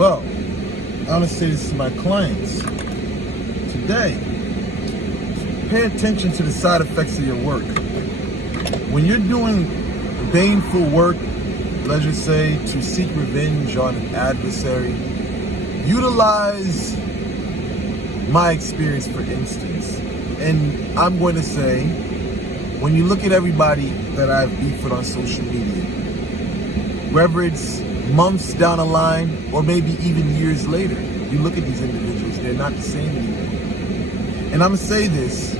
Well, I'm going to say this to my clients today. Pay attention to the side effects of your work. When you're doing baneful work, let's just say to seek revenge on an adversary, utilize my experience, for instance. And I'm going to say, when you look at everybody that I've beefed with on social media, whether it's months down the line or maybe even years later, you look at these individuals, they're not the same anymore. And I'm going to say this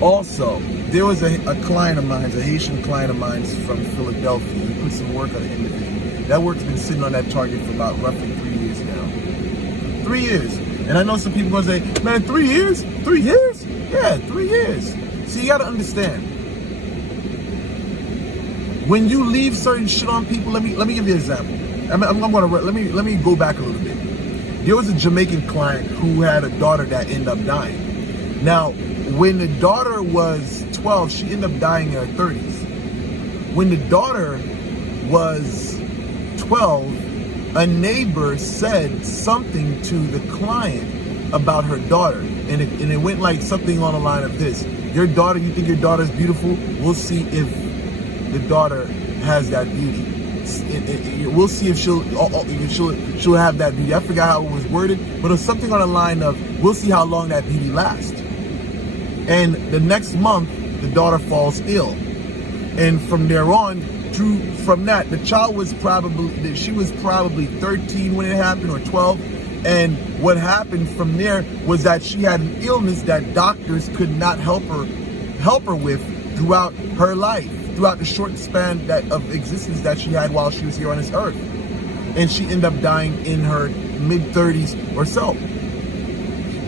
also. There was a client of mine, a Haitian client of mine from Philadelphia. He put some work on an individual. That work's been sitting on that target for about roughly 3 years now. 3 years. And I know some people going to say, man, 3 years? 3 years? Yeah, 3 years. See, you got to understand. When you leave certain shit on people, let me give you an example. Let me go back a little bit. There was a Jamaican client who had a daughter that ended up dying. Now, when the daughter was 12, she ended up dying in her 30s. When the daughter was 12, a neighbor said something to the client about her daughter. And it went like something on the line of this. Your daughter, you think your daughter's beautiful? We'll see if the daughter has that beauty. We'll see if she'll have that beauty. I forgot how it was worded, but it was something on the line of, we'll see how long that beauty lasts. And the next month, the daughter falls ill. And from there on, from that, the child was she was probably 13 when it happened, or 12. And what happened from there was that she had an illness that doctors could not help her with throughout her life, throughout the short span of existence that she had while she was here on this earth. And she ended up dying in her mid-30s or so.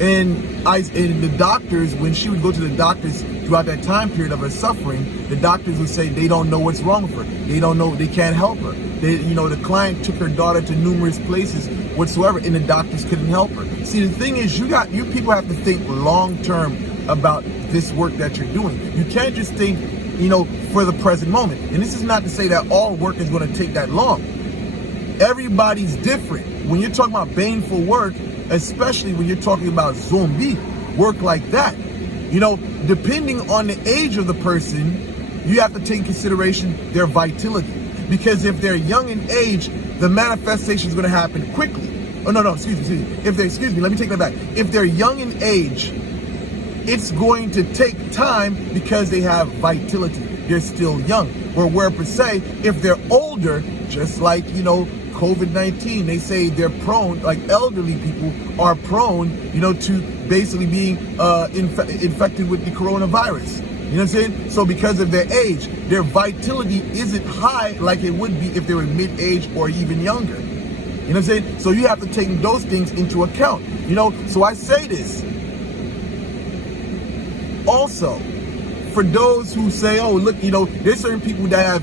And the doctors, when she would go to the doctors throughout that time period of her suffering, the doctors would say they don't know what's wrong with her. They don't know, they can't help her. The client took her daughter to numerous places whatsoever, and the doctors couldn't help her. See, the thing is, you people have to think long term about this work that you're doing. You can't just think, for the present moment. And this is not to say that all work is going to take that long. Everybody's different. When you're talking about baneful work, especially when you're talking about zombie work like that, depending on the age of the person, you have to take into consideration their vitality. Because if they're young in age, the manifestation is going to happen quickly. Oh, no, excuse me. Let me take that back. If they're young in age, it's going to take time because they have vitality. They're still young. Where per se, if they're older, just like, COVID-19, they say they're prone, like elderly people are prone, to basically being infected with the coronavirus. You know what I'm saying? So because of their age, their vitality isn't high like it would be if they were mid-age or even younger. You know what I'm saying? So you have to take those things into account. So I say this. Also, for those who say, oh, look, there's certain people that have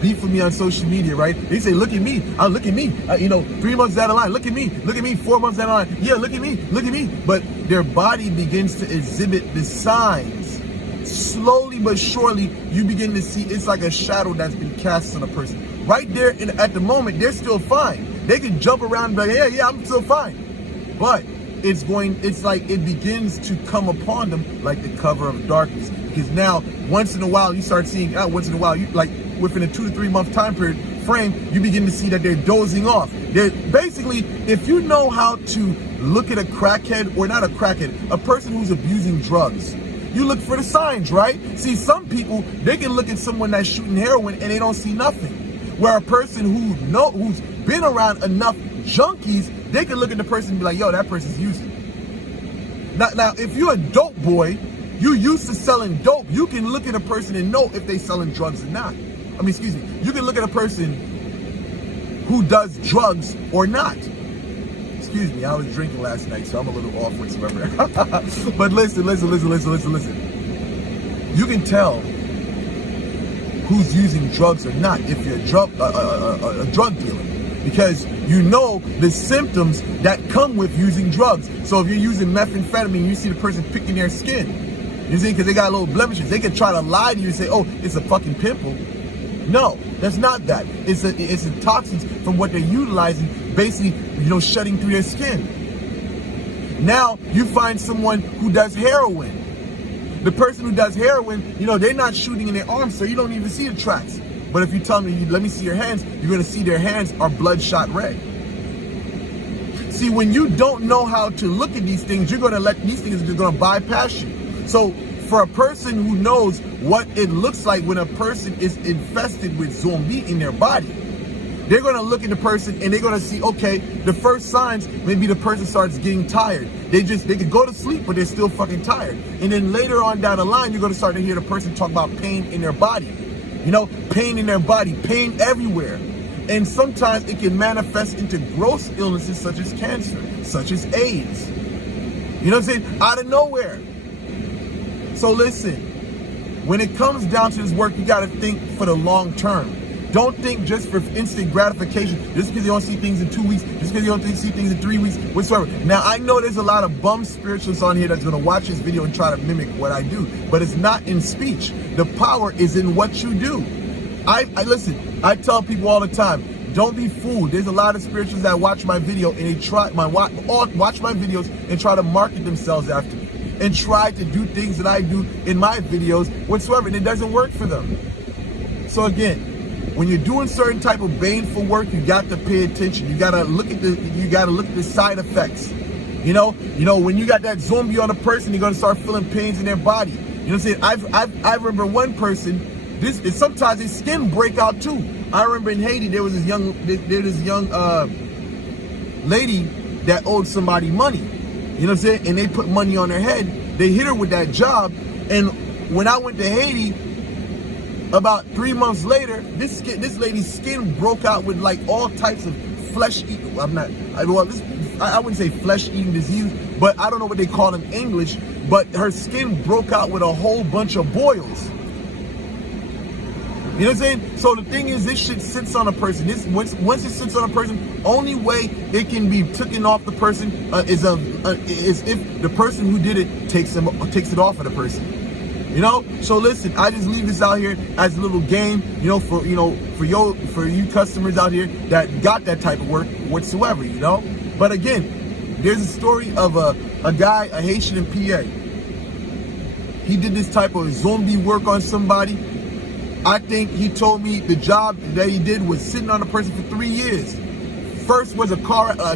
beef with me on social media, right? They say, look at me, 3 months down the line, look at me, 4 months down the line, yeah, look at me. But their body begins to exhibit the signs. Slowly but surely, you begin to see it's like a shadow that's been cast on a person. Right there, at the moment, they're still fine. They can jump around and be like, yeah, I'm still fine. But it's like it begins to come upon them like the cover of darkness. Because now, once in a while, you start seeing, within a 2 to 3 month time period frame, you begin to see that they're dozing off. They're basically, if you know how to look at a crackhead, or not a crackhead, a person who's abusing drugs, you look for the signs, right? See, some people, they can look at someone that's shooting heroin and they don't see nothing. Where a person who's been around enough junkies, they can look at the person and be like, yo, that person's using. Now, if you're a dope boy, you used to selling dope, you can look at a person and know if they selling drugs or not. You can look at a person who does drugs or not. Excuse me, I was drinking last night, so I'm a little off whatsoever. But listen. You can tell who's using drugs or not if you're a drug dealer. Because you know the symptoms that come with using drugs. So if you're using methamphetamine, you see the person picking their skin. You see, because they got little blemishes. They can try to lie to you and say, oh, it's a fucking pimple. You No, that's not that. It's the toxins from what they're utilizing, basically, shutting through their skin. Now, you find someone who does heroin. The person who does heroin, they're not shooting in their arms, so you don't even see the tracks. But if you tell me, let me see your hands, you're going to see their hands are bloodshot red. See, when you don't know how to look at these things, you're going to let these things, they're going to bypass you. So for a person who knows what it looks like when a person is infested with zombie in their body, they're going to look at the person and they're going to see, okay, the first signs, maybe the person starts getting tired. They could go to sleep, but they're still fucking tired. And then later on down the line, you're going to start to hear the person talk about pain in their body. Pain in their body, pain everywhere. And sometimes it can manifest into gross illnesses such as cancer, such as AIDS. You know what I'm saying? Out of nowhere. So listen, when it comes down to this work, you got to think for the long term. Don't think just for instant gratification, just because you don't see things in 2 weeks, just because you don't see things in 3 weeks, whatsoever. Now, I know there's a lot of bum spiritualists on here that's going to watch this video and try to mimic what I do, but it's not in speech. The power is in what you do. I listen, I tell people all the time, don't be fooled. There's a lot of spiritualists that watch my video and they watch my videos and try to market themselves after me and try to do things that I do in my videos whatsoever, and it doesn't work for them. So again, when you're doing certain type of baneful work, you got to pay attention. You gotta look at the side effects. When you got that zombie on a person, you're gonna start feeling pains in their body. You know what I'm saying? I remember one person. Sometimes his skin break out too. I remember in Haiti there was this young lady that owed somebody money. You know what I'm saying? And they put money on her head. They hit her with that job. And when I went to Haiti, about 3 months later, this lady's skin broke out with like all types of flesh-eating. I wouldn't say flesh-eating disease, but I don't know what they call it in English. But her skin broke out with a whole bunch of boils. You know what I'm saying? So the thing is, this shit sits on a person. Once it sits on a person, only way it can be taken off the person is if the person who did it takes it off of the person. So listen, I just leave this out here as a little game, for you customers out here that got that type of work whatsoever, But again, there's a story of a guy, a Haitian in PA. He did this type of zombie work on somebody. I think he told me the job that he did was sitting on a person for 3 years. First was a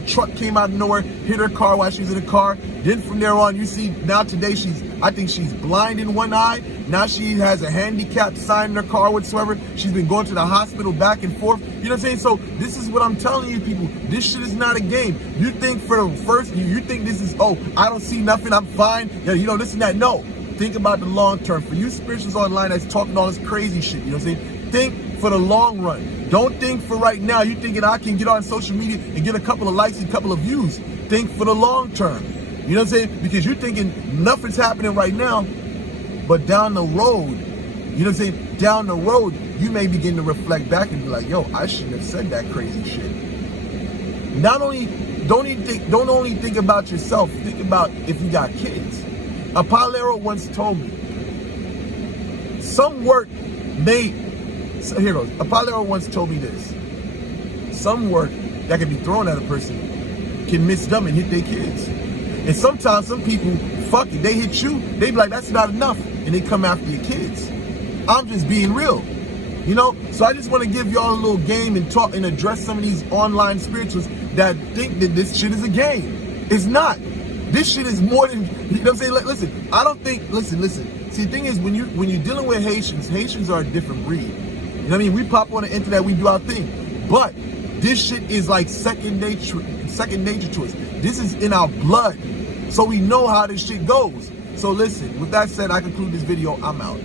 truck came out of nowhere, hit her car while she was in the car. Then from there on, you see, now today I think she's blind in one eye. Now she has a handicap sign in her car whatsoever. She's been going to the hospital back and forth. You know what I'm saying? So this is what I'm telling you people. This shit is not a game. You think for the first, you think this is, oh, I don't see nothing, I'm fine. Yeah, this and that. No. Think about the long term. For you spiritualists online that's talking all this crazy shit, you know what I'm saying? Think for the long run. Don't think for right now. You thinking I can get on social media and get a couple of likes and a couple of views. Think for the long term. You know what I'm saying? Because you're thinking nothing's happening right now, but down the road, you know what I'm saying? Down the road, you may begin to reflect back and be like, yo, I shouldn't have said that crazy shit. Don't only think about yourself. Think about if you got kids. Apollo once told me, Apollo once told me this. Some work that can be thrown at a person can miss them and hit their kids. And sometimes some people, fuck it, they hit you, they be like, that's not enough. And they come after your kids. I'm just being real. So I just want to give y'all a little game and talk and address some of these online spiritualists that think that this shit is a game. It's not. This shit is more than, you know what I'm saying? Like, listen, I don't think, listen. See, the thing is, when you're dealing with Haitians are a different breed. You know what I mean? We pop on the internet, we do our thing. But this shit is like second nature to us. This is in our blood. So we know how this shit goes. So listen, with that said, I conclude this video. I'm out.